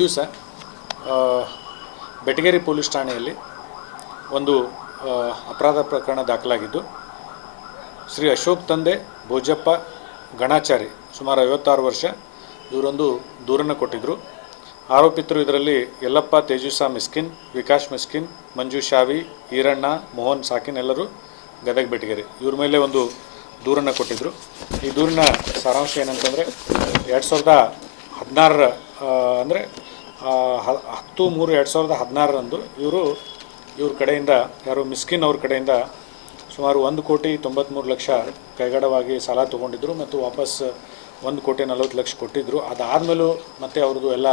ದಿವಸ ಬೆಟಗೇರಿ ಪೊಲೀಸ್ ಠಾಣೆಯಲ್ಲಿ ಒಂದು ಅಪರಾಧ ಪ್ರಕರಣ ದಾಖಲಾಗಿದ್ದು, ಶ್ರೀ ಅಶೋಕ್ ತಂದೆ ಭೋಜಪ್ಪ ಗಣಾಚಾರಿ, ಸುಮಾರು ಐವತ್ತಾರು ವರ್ಷ, ಇವರೊಂದು ದೂರನ್ನು ಕೊಟ್ಟಿದ್ದರು ಆರೋಪಿತರು ಇದರಲ್ಲಿ ಯಲ್ಲಪ್ಪ ತೇಜುಸಾ ಮಿಸ್ಕಿನ್ ವಿಕಾಸ್ ಮಿಸ್ಕಿನ್, ಮಂಜು ಶಾವಿ, ಈರಣ್ಣ, ಮೋಹನ್ ಸಾಕಿನ್ ಎಲ್ಲರೂ ಗದಗ ಬೆಟಗೇರಿ. ಇವ್ರ ಮೇಲೆ ಒಂದು ದೂರನ್ನು ಕೊಟ್ಟಿದ್ದರು ಈ ದೂರಿನ ಸಾರಾಂಶ ಏನಂತಂದರೆ, ಎರಡು ಸಾವಿರದ ಹದಿನಾರರ ಅಂದರೆ ಹತ್ತು, ಮೂರು, ಎರಡು ಸಾವಿರದ ಹದಿನಾರರಂದು ಇವರು, ಇವ್ರ ಕಡೆಯಿಂದ, ಯಾರು ಮಿಸ್ಕಿನ್ ಅವ್ರ ಕಡೆಯಿಂದ ಸುಮಾರು ಒಂದು ಕೋಟಿ ತೊಂಬತ್ತ್ಮೂರು ಲಕ್ಷ ಕೈಗಡವಾಗಿ ಸಾಲ ತೊಗೊಂಡಿದ್ರು ಮತ್ತು ವಾಪಸ್ ಒಂದು ಕೋಟಿ ನಲವತ್ತು ಲಕ್ಷ ಕೊಟ್ಟಿದ್ದರು ಅದಾದಮೇಲೂ ಮತ್ತೆ ಅವ್ರದ್ದು ಎಲ್ಲ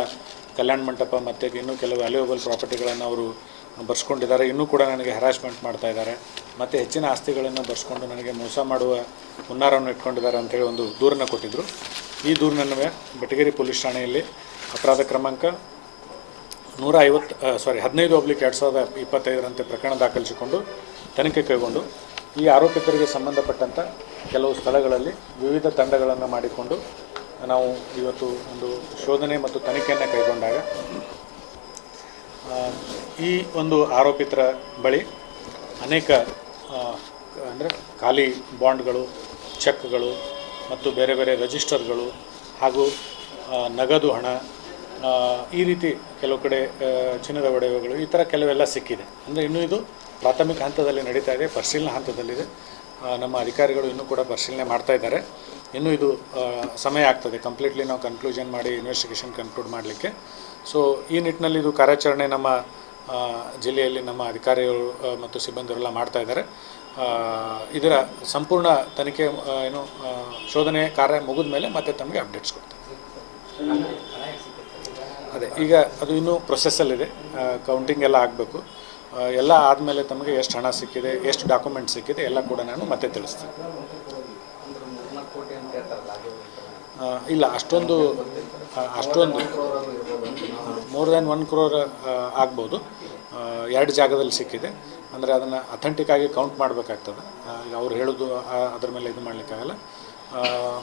ಕಲ್ಯಾಣ ಮಂಟಪ ಮತ್ತು ಇನ್ನೂ ಕೆಲವು ವ್ಯಾಲ್ಯೂಯಬಲ್ ಪ್ರಾಪರ್ಟಿಗಳನ್ನು ಅವರು ಬರ್ಸ್ಕೊಂಡಿದ್ದಾರೆ. ಇನ್ನೂ ಕೂಡ ನನಗೆ ಹ್ಯಾರಾಸ್ಮೆಂಟ್ ಮಾಡ್ತಾ ಇದ್ದಾರೆ. ಮತ್ತು ಹೆಚ್ಚಿನ ಆಸ್ತಿಗಳನ್ನು ಬರ್ಸ್ಕೊಂಡು ನನಗೆ ಮೋಸ ಮಾಡುವ ಹುನ್ನಾರವನ್ನು ಇಟ್ಕೊಂಡಿದ್ದಾರೆ ಅಂತೇಳಿ ಒಂದು ದೂರನ್ನು ಕೊಟ್ಟಿದ್ದರು ಈ ದೂರಿನ ಬೆಟಗೇರಿ ಪೊಲೀಸ್ ಠಾಣೆಯಲ್ಲಿ ಅಪರಾಧ ಕ್ರಮಾಂಕ ನೂರ ಐವತ್ತು ಸಾರಿ ಹದಿನೈದು ಒಬ್ಲಿಕ್ ಎರಡು ಸಾವಿರದ ಇಪ್ಪತ್ತೈದರಂತೆ ಪ್ರಕರಣ ದಾಖಲಿಸಿಕೊಂಡು ತನಿಖೆ ಕೈಗೊಂಡು ಈ ಆರೋಪಿತರಿಗೆ ಸಂಬಂಧಪಟ್ಟಂಥ ಕೆಲವು ಸ್ಥಳಗಳಲ್ಲಿ ವಿವಿಧ ತಂಡಗಳನ್ನು ಮಾಡಿಕೊಂಡು ನಾವು ಇವತ್ತು ಒಂದು ಶೋಧನೆ ಮತ್ತು ತನಿಖೆಯನ್ನು ಕೈಗೊಂಡಾಗ ಈ ಒಂದು ಆರೋಪಿತರ ಬಳಿ ಅನೇಕ ಅಂದರೆ ಖಾಲಿ ಬಾಂಡ್ಗಳು, ಚೆಕ್ಗಳು ಮತ್ತು ಬೇರೆ ಬೇರೆ ರಿಜಿಸ್ಟರ್ಗಳು ಹಾಗೂ ನಗದು ಹಣ ಈ ರೀತಿ ಕೆಲವು ಕಡೆ ಚಿನ್ನದ ಒಡವೆಗಳು, ಈ ಥರ ಕೆಲವೆಲ್ಲ ಸಿಕ್ಕಿದೆ. ಅಂದರೆ ಇನ್ನೂ ಇದು ಪ್ರಾಥಮಿಕ ಹಂತದಲ್ಲಿ ನಡೀತಾ ಇದೆ, ಪರಿಶೀಲನಾ ಹಂತದಲ್ಲಿದೆ. ನಮ್ಮ ಅಧಿಕಾರಿಗಳು ಇನ್ನೂ ಕೂಡ ಪರಿಶೀಲನೆ ಮಾಡ್ತಾ ಇದ್ದಾರೆ. ಇನ್ನೂ ಇದು ಸಮಯ ಆಗ್ತದೆ. ಕಂಪ್ಲೀಟ್ಲಿ ನಾವು ಕನ್ಕ್ಲೂಷನ್ ಮಾಡಿ ಇನ್ವೆಸ್ಟಿಗೇಷನ್ ಕನ್ಕ್ಲೂಡ್ ಮಾಡಲಿಕ್ಕೆ. ಸೊ ಈ ನಿಟ್ಟಿನಲ್ಲಿ ಇದು ಕಾರ್ಯಾಚರಣೆ ನಮ್ಮ ಜಿಲ್ಲೆಯಲ್ಲಿ ನಮ್ಮ ಅಧಿಕಾರಿಗಳು ಮತ್ತು ಸಿಬ್ಬಂದಿರೆಲ್ಲ ಮಾಡ್ತಾ ಇದ್ದಾರೆ. ಇದರ ಸಂಪೂರ್ಣ ತನಿಖೆ ಏನು ಶೋಧನೆ ಕಾರ್ಯ ಮುಗಿದ ಮೇಲೆ ಮತ್ತೆ ತಮಗೆ ಅಪ್ಡೇಟ್ಸ್ ಕೊಡ್ತೀವಿ. ಅದೇ, ಈಗ ಅದು ಇನ್ನೂ ಪ್ರೊಸೆಸ್ಸಲ್ಲಿದೆ ಕೌಂಟಿಂಗ್ ಎಲ್ಲ ಆಗಬೇಕು. ಎಲ್ಲ ಆದಮೇಲೆ ತಮಗೆ ಎಷ್ಟು ಹಣ ಸಿಕ್ಕಿದೆ, ಎಷ್ಟು ಡಾಕ್ಯುಮೆಂಟ್ ಸಿಕ್ಕಿದೆ, ಎಲ್ಲ ಕೂಡ ನಾನು ಮತ್ತೆ ತಿಳಿಸ್ತೀನಿ. ಇಲ್ಲ, ಅಷ್ಟೊಂದು ಅಷ್ಟೊಂದು ಮೋರ್ ದ್ಯಾನ್ ಒನ್ ಕ್ರೋರ್ ಆಗ್ಬೋದು. ಎರಡು ಜಾಗದಲ್ಲಿ ಸಿಕ್ಕಿದೆ. ಅಂದರೆ ಅದನ್ನು ಅಥೆಂಟಿಕ್ ಆಗಿ ಕೌಂಟ್ ಮಾಡಬೇಕಾಗ್ತದೆ. ಅವ್ರು ಹೇಳೋದು ಅದ್ರ ಮೇಲೆ ಇದು ಮಾಡಲಿಕ್ಕಾಗಲ್ಲ.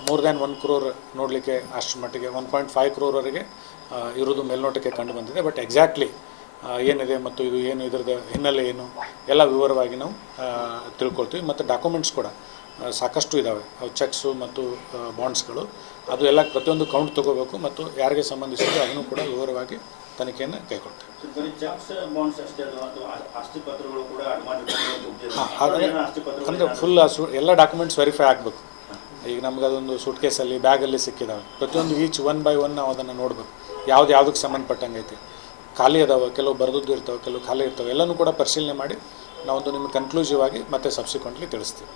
ಮೋರ್ ದ್ಯಾನ್ ಒನ್ ಕ್ರೋರ್ ನೋಡಲಿಕ್ಕೆ ಅಷ್ಟು ಮಟ್ಟಿಗೆ ಒನ್ ಪಾಯಿಂಟ್ ಫೈವ್ ಕ್ರೋರ್ವರೆಗೆ ಇರೋದು ಮೇಲ್ನೋಟಕ್ಕೆ ಕಂಡು ಬಂದಿದೆ. ಬಟ್ ಎಕ್ಸಾಕ್ಟ್ಲಿ ಏನಿದೆ ಮತ್ತು ಇದು ಏನು ಇದ್ರದ್ದು ಹಿನ್ನೆಲೆ ಏನು ಎಲ್ಲ ವಿವರವಾಗಿ ನಾವು ತಿಳ್ಕೊಳ್ತೀವಿ. ಮತ್ತು ಡಾಕ್ಯುಮೆಂಟ್ಸ್ ಕೂಡ ಸಾಕಷ್ಟು ಇದ್ದಾವೆ ಚೆಕ್ಸು ಮತ್ತು ಬಾಂಡ್ಸ್ಗಳು ಅದು ಎಲ್ಲ ಪ್ರತಿಯೊಂದು ಕೌಂಟ್ ತಗೋಬೇಕು ಮತ್ತು ಯಾರಿಗೆ ಸಂಬಂಧಿಸಿದ್ದು ಅದನ್ನು ಕೂಡ ವಿವರವಾಗಿ ತನಿಖೆಯನ್ನು ಕೈಗೊಳ್ತೇವೆ. ಅಂದರೆ ಫುಲ್ ಎಲ್ಲ ಡಾಕ್ಯುಮೆಂಟ್ಸ್ ವೆರಿಫೈ ಆಗಬೇಕು. ಈಗ ನಮ್ಗೆ ಅದೊಂದು ಸೂಟ್ ಕೇಸಲ್ಲಿ ಬ್ಯಾಗಲ್ಲಿ ಸಿಕ್ಕಿದಾವೆ. ಪ್ರತಿಯೊಂದು ಈಚ್ ಒನ್ ಬೈ ಒನ್ ನಾವು ಅದನ್ನು ನೋಡ್ಬೇಕು. ಯಾವ್ದು ಯಾವುದಕ್ಕೆ ಸಂಬಂಧಪಟ್ಟಂಗೈತಿ ಖಾಲಿ ಅದಾವೆ ಕೆಲವು ಬರೆದದ್ದು ಇರ್ತಾವೆ ಕೆಲವು ಖಾಲಿ ಇರ್ತವೆ ಎಲ್ಲನೂ ಕೂಡ ಪರಿಶೀಲನೆ ಮಾಡಿ ನಾವೊಂದು ನಿಮಗೆ ಕನ್ಕ್ಲೂಸಿವ್ ಆಗಿ ಮತ್ತೆ ಸಬ್ಸಿಕ್ವೆಂಟ್ಲಿ ತಿಳಿಸ್ತೀವಿ.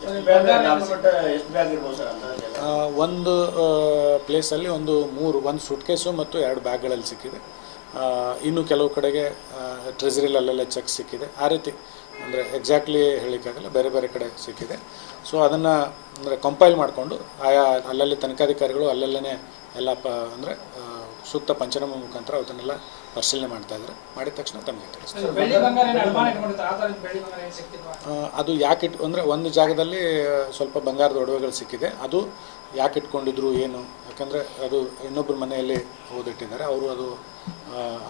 ಒಂದು ಪ್ಲೇಸಲ್ಲಿ ಒಂದು ಮೂರು ಒಂದು ಸೂಟ್ ಕೇಸು ಮತ್ತು ಎರಡು ಬ್ಯಾಗ್ಗಳಲ್ಲಿ ಸಿಕ್ಕಿದೆ. ಇನ್ನು ಕೆಲವು ಕಡೆಗೆ ಟ್ರೆಜರಿಲಲ್ಲೆಲ್ಲ ಚೆಕ್ ಸಿಕ್ಕಿದೆ. ಆ ರೀತಿ ಅಂದರೆ ಎಕ್ಸಾಕ್ಟ್ಲಿ ಹೇಳಲಿಕ್ಕಾಗಲ್ಲ, ಬೇರೆ ಬೇರೆ ಕಡೆ ಸಿಕ್ಕಿದೆ. ಸೊ ಅದನ್ನು ಅಂದರೆ ಕಂಪೈಲ್ ಮಾಡಿಕೊಂಡು, ಆಯಾ ಅಲ್ಲಲ್ಲಿ ತನಿಖಾಧಿಕಾರಿಗಳು ಅಲ್ಲಲ್ಲೇ ಎಲ್ಲ ಪ ಅಂದರೆ ಸೂಕ್ತ ಪಂಚನಾಮ ಮುಖಾಂತರ ಅದನ್ನೆಲ್ಲ ಪರಿಶೀಲನೆ ಮಾಡ್ತಾ ಇದ್ದಾರೆ. ಮಾಡಿದ ತಕ್ಷಣ ತಮಗೆ ತಿಳಿಸ್ತಾರೆ ಅದು ಯಾಕೆ ಇಟ್ ಅಂದರೆ ಒಂದು ಜಾಗದಲ್ಲಿ ಸ್ವಲ್ಪ ಬಂಗಾರದ ಒಡವೆಗಳು ಸಿಕ್ಕಿದೆ. ಅದು ಯಾಕೆ ಇಟ್ಕೊಂಡಿದ್ರು ಏನು? ಯಾಕಂದರೆ ಅದು ಇನ್ನೊಬ್ಬರ ಮನೆಯಲ್ಲಿ ಓದಿಟ್ಟಿದ್ದಾರೆ. ಅವರು ಅದು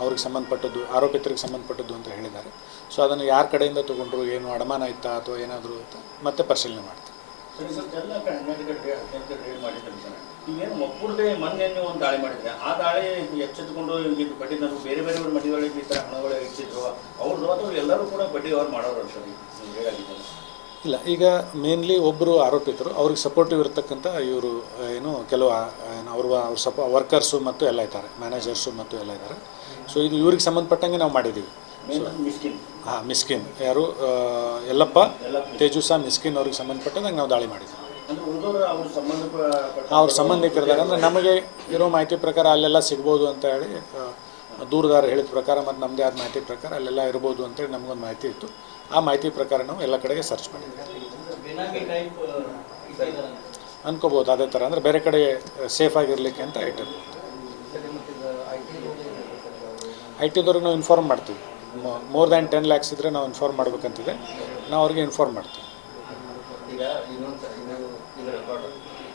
ಅವ್ರಿಗೆ ಸಂಬಂಧಪಟ್ಟದ್ದು ಆರೋಪಿತರಿಗೆ ಸಂಬಂಧಪಟ್ಟದ್ದು ಅಂತ ಹೇಳಿದ್ದಾರೆ. ಸೊ ಅದನ್ನು ಯಾರ ಕಡೆಯಿಂದ ತೊಗೊಂಡ್ರು? ಏನು ಅಡಮಾನ ಇತ್ತಾ? ಅಥವಾ ಏನಾದರೂ ಅಂತ ಮತ್ತೆ ಪರಿಶೀಲನೆ ಮಾಡ್ತಾರೆ. ಸರ್ ಎಲ್ಲ ಹದಿನೈದು ಟ್ರೇಡ್ ಹದಿನೈದು ಟ್ರೇಡ್ ಮಾಡಿದ್ರು ಸರ್. ಈಗೇನು ಮಕ್ಕಳದೇ ಮೊನ್ನೆ ನೀವು ಒಂದು ದಾಳಿ ಮಾಡಿದ್ರೆ ಆ ದಾಳಿ ಎಚ್ಚೆತ್ಕೊಂಡು ಈಗ ಬಡ್ಡಿ ಬೇರೆ ಬೇರೆ ಮಡಿಯೊಳಗೆ ಈ ಥರ ಹಣಗಳು ಹೆಚ್ಚಿದ್ರು ಅವ್ರದ್ದು ಅಥವಾ ಎಲ್ಲರೂ ಕೂಡ ಬಡ್ಡಿ ಅವ್ರು ಮಾಡೋರು ಸರ್ ಹೇಗಾಗಿದೆ ಇಲ್ಲ, ಈಗ ಮೇನ್ಲಿ ಒಬ್ಬರು ಆರೋಪಿತರು, ಅವ್ರಿಗೆ ಸಪೋರ್ಟಿವ್ ಇರತಕ್ಕಂಥ ಇವರು, ಏನು, ಕೆಲವು ಏನು, ಅವ್ರ ಅವ್ರ ಸಪ ವರ್ಕರ್ಸು ಮತ್ತು ಎಲ್ಲ ಇದ್ದಾರೆ ಮ್ಯಾನೇಜರ್ಸು ಮತ್ತು ಎಲ್ಲ ಇದ್ದಾರೆ. ಸೊ ಇದು ಇವ್ರಿಗೆ ಸಂಬಂಧಪಟ್ಟಂಗೆ ನಾವು ಮಾಡಿದ್ದೀವಿ. ಹಾಂ ಮಿಸ್ಕಿನ್ ಯಾರು? ಎಲ್ಲಪ್ಪ ಯಲ್ಲಪ್ಪ ಸಹ ತೇಜುಸ ಮಿಸ್ಕಿನ್ ಅವ್ರಿಗೆ ಸಂಬಂಧಪಟ್ಟಂಗೆ ನಾವು ದಾಳಿ ಮಾಡಿದ್ವಿ. ಅವ್ರ ಸಂಬಂಧಪಟ್ಟ ಅವ್ರ ಸಂಬಂಧಿಕರಿದ್ದಾರೆ ಅಂದರೆ ನಮಗೆ ಇರೋ ಮಾಹಿತಿ ಪ್ರಕಾರ ಅಲ್ಲೆಲ್ಲ ಸಿಗ್ಬೋದು ಅಂತ ಹೇಳಿ ದೂರದಾರ ಹೇಳಿದ ಪ್ರಕಾರ ಮತ್ತು ನಮ್ಮದೇ ಆದ ಮಾಹಿತಿ ಪ್ರಕಾರ ಅಲ್ಲೆಲ್ಲ ಇರ್ಬೋದು ಅಂತೇಳಿ ನಮಗೊಂದು ಮಾಹಿತಿ ಇತ್ತು. ಆ ಮಾಹಿತಿ ಪ್ರಕಾರ ನಾವು ಎಲ್ಲ ಕಡೆಗೆ ಸರ್ಚ್ ಮಾಡಿದ್ವಿ. ಅನ್ಕೋಬೋದು ಅದೇ ಥರ ಅಂದರೆ ಬೇರೆ ಕಡೆ ಸೇಫ್ ಆಗಿರಲಿಕ್ಕೆ ಅಂತ ಐಟಮ್ ಐ ಟಿದವ್ರಿಗೆ ನಾವು ಇನ್ಫಾರ್ಮ್ ಮಾಡ್ತೀವಿ. ಮೋರ್ ದ್ಯಾನ್ ಟೆನ್ ಲ್ಯಾಕ್ಸ್ ಇದ್ದರೆ ನಾವು ಇನ್ಫಾರ್ಮ್ ಮಾಡಬೇಕಂತಿದೆ. ನಾವು ಅವ್ರಿಗೆ ಇನ್ಫಾರ್ಮ್ ಮಾಡ್ತೀವಿ. ಈಗ ಇನ್ನೊಂದು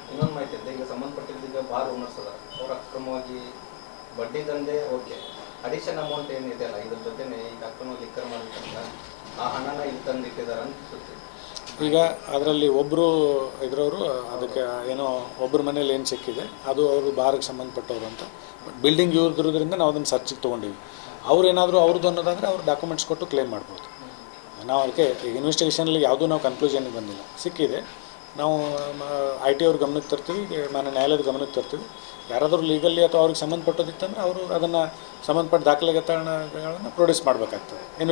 ಇನ್ನೊಂದು ಮಾಹಿತಿ ಈಗ ಸಂಬಂಧಪಟ್ಟಿದ್ದ ಈಗ ಬಾರ್ ಓನರ್ಸ್ ಅದ ಅವ್ರು ಅಕ್ರಮವಾಗಿ ಬಡ್ಡಿ ದಂಧೆ ಓಕೆ. ಅಡಿಷನ್ ಅಮೌಂಟ್ ಏನಿದೆ ಅಲ್ಲ ಇದ್ರ ಜೊತೆನೆ ಈಗ ಅಕ್ಕನ ಲಿಕ್ಕರ್ ಮಾಡ್ಬೇಕಂತ ಆ ಹಣನ ಇಲ್ಲಿ ತಂದಿಟ್ಟಿದ್ದಾರೆ ಅಂತ ಈಗ ಅದರಲ್ಲಿ ಒಬ್ಬರು ಇದ್ರವರು ಅದಕ್ಕೆ ಏನೋ ಒಬ್ಬರ ಮನೇಲಿ ಏನು ಸಿಕ್ಕಿದೆ ಅದು ಅವರು ಬಾರಿಗೆ ಸಂಬಂಧಪಟ್ಟವರು ಅಂತ. ಬಿಲ್ಡಿಂಗ್ ಇವ್ರದ್ರಿಂದ ನಾವು ಅದನ್ನು ಸರ್ಚಿಗೆ ತೊಗೊಂಡಿವಿ. ಅವ್ರು ಏನಾದರೂ ಅವ್ರದ್ದು ಅನ್ನೋದಾದರೆ ಅವ್ರು ಡಾಕ್ಯುಮೆಂಟ್ಸ್ ಕೊಟ್ಟು ಕ್ಲೇಮ್ ಮಾಡ್ಬೋದು. ನಾವು ಅದಕ್ಕೆ ಇನ್ವೆಸ್ಟಿಗೇಷನಲ್ಲಿ ಯಾವುದೂ ನಾವು ಕನ್ಕ್ಲೂಷನ್ ಬಂದಿಲ್ಲ. ಸಿಕ್ಕಿದೆ. ನಾವು ಐ ಟಿ ಅವ್ರ ಗಮನಕ್ಕೆ ತರ್ತೀವಿ, ಮಾನ್ಯ ನ್ಯಾಯಾಲಯದ ಗಮನಕ್ಕೆ ತರ್ತೀವಿ. ಯಾರಾದರೂ ಲೀಗಲ್ಲಿ ಅಥವಾ ಅವ್ರಿಗೆ ಸಂಬಂಧಪಟ್ಟದಿತ್ತಂದ್ರೆ ಅವರು ಅದನ್ನು ಸಂಬಂಧಪಟ್ಟ ದಾಖಲೆಗಳನ್ನ ಪ್ರೊಡ್ಯೂಸ್ ಮಾಡಬೇಕಾಗ್ತದೆ.